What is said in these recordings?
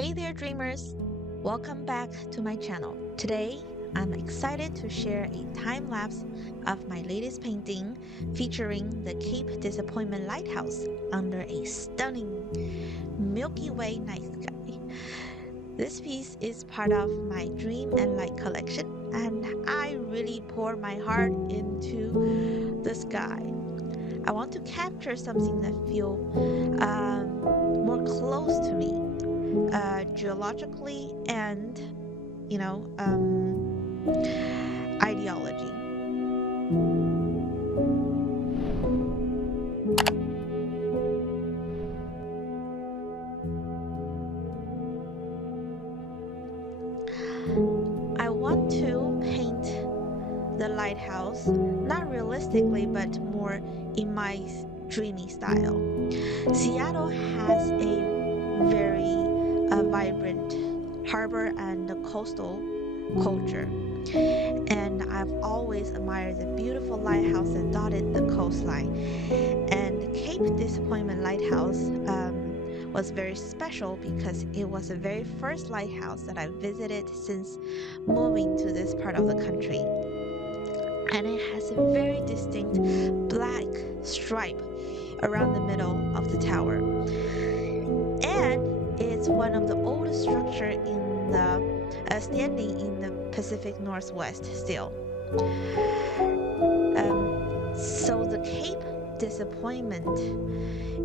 Hey there, dreamers! Welcome back to my channel. Today, I'm excited to share a time lapse of my latest painting featuring the Cape Disappointment Lighthouse under a stunning Milky Way night sky. This piece is part of my Dream and Light collection, and I really pour my heart into the sky. I want to capture something that feels more close to me geologically and ideology. I want to paint the lighthouse not realistically but more in my dreamy style. Seattle has a very vibrant harbor and coastal culture, and I've always admired the beautiful lighthouse that dotted the coastline. And the Cape Disappointment Lighthouse was very special because it was the very first lighthouse that I visited since moving to this part of the country. And it has a very distinct black stripe around the middle of the tower. And it's one of the oldest structures in the standing in the Pacific Northwest still. So the Cape Disappointment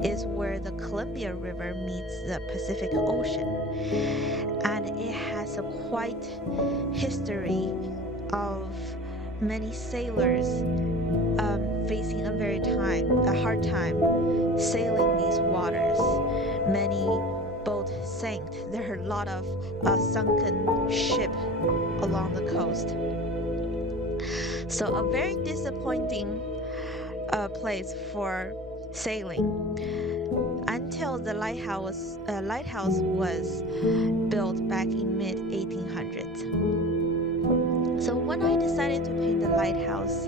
is where the Columbia River meets the Pacific Ocean, and it has a quite history of many sailors facing a hard time sailing these waters. Many boats sank. There are a lot of sunken ships along the coast. So a very disappointing place for sailing until the lighthouse was built back in mid 1800s. So when I decided to paint the lighthouse,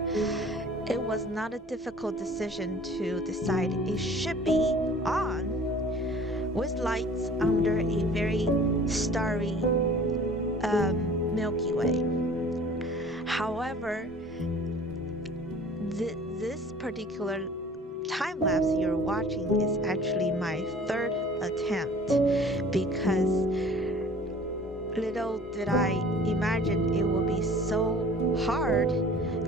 it was not a difficult decision to decide it should be on with lights under a very starry Milky Way. However, this particular time lapse you're watching is actually my third attempt, because little did I imagine it would be so hard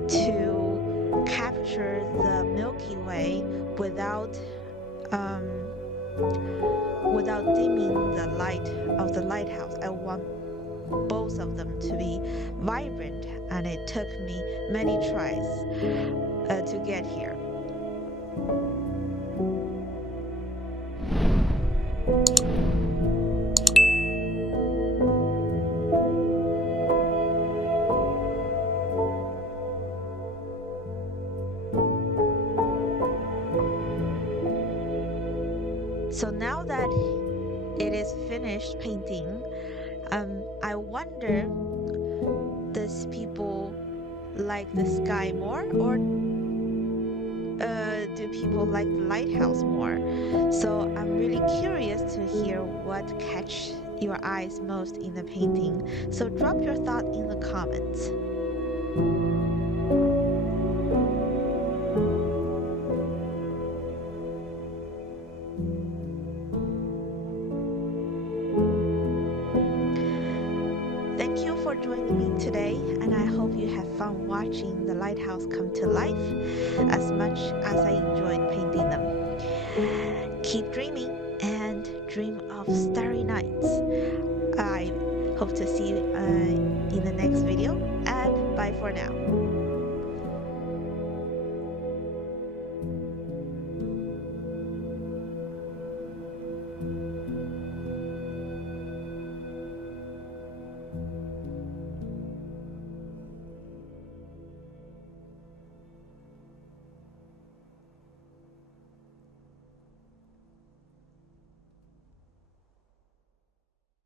to capture the Milky Way without dimming the light of the lighthouse. I want both of them to be vibrant, and it took me many tries to get here. So now that it is finished painting, I wonder, does people like the sky more, or do people like the lighthouse more? So I'm really curious to hear what catch your eyes most in the painting. So drop your thought in the comments. Thank you for joining me today, and I hope you have fun watching the lighthouse come to life as much as I enjoyed painting them. Keep dreaming and dream of starry nights. I hope to see you in the next video, and bye for now.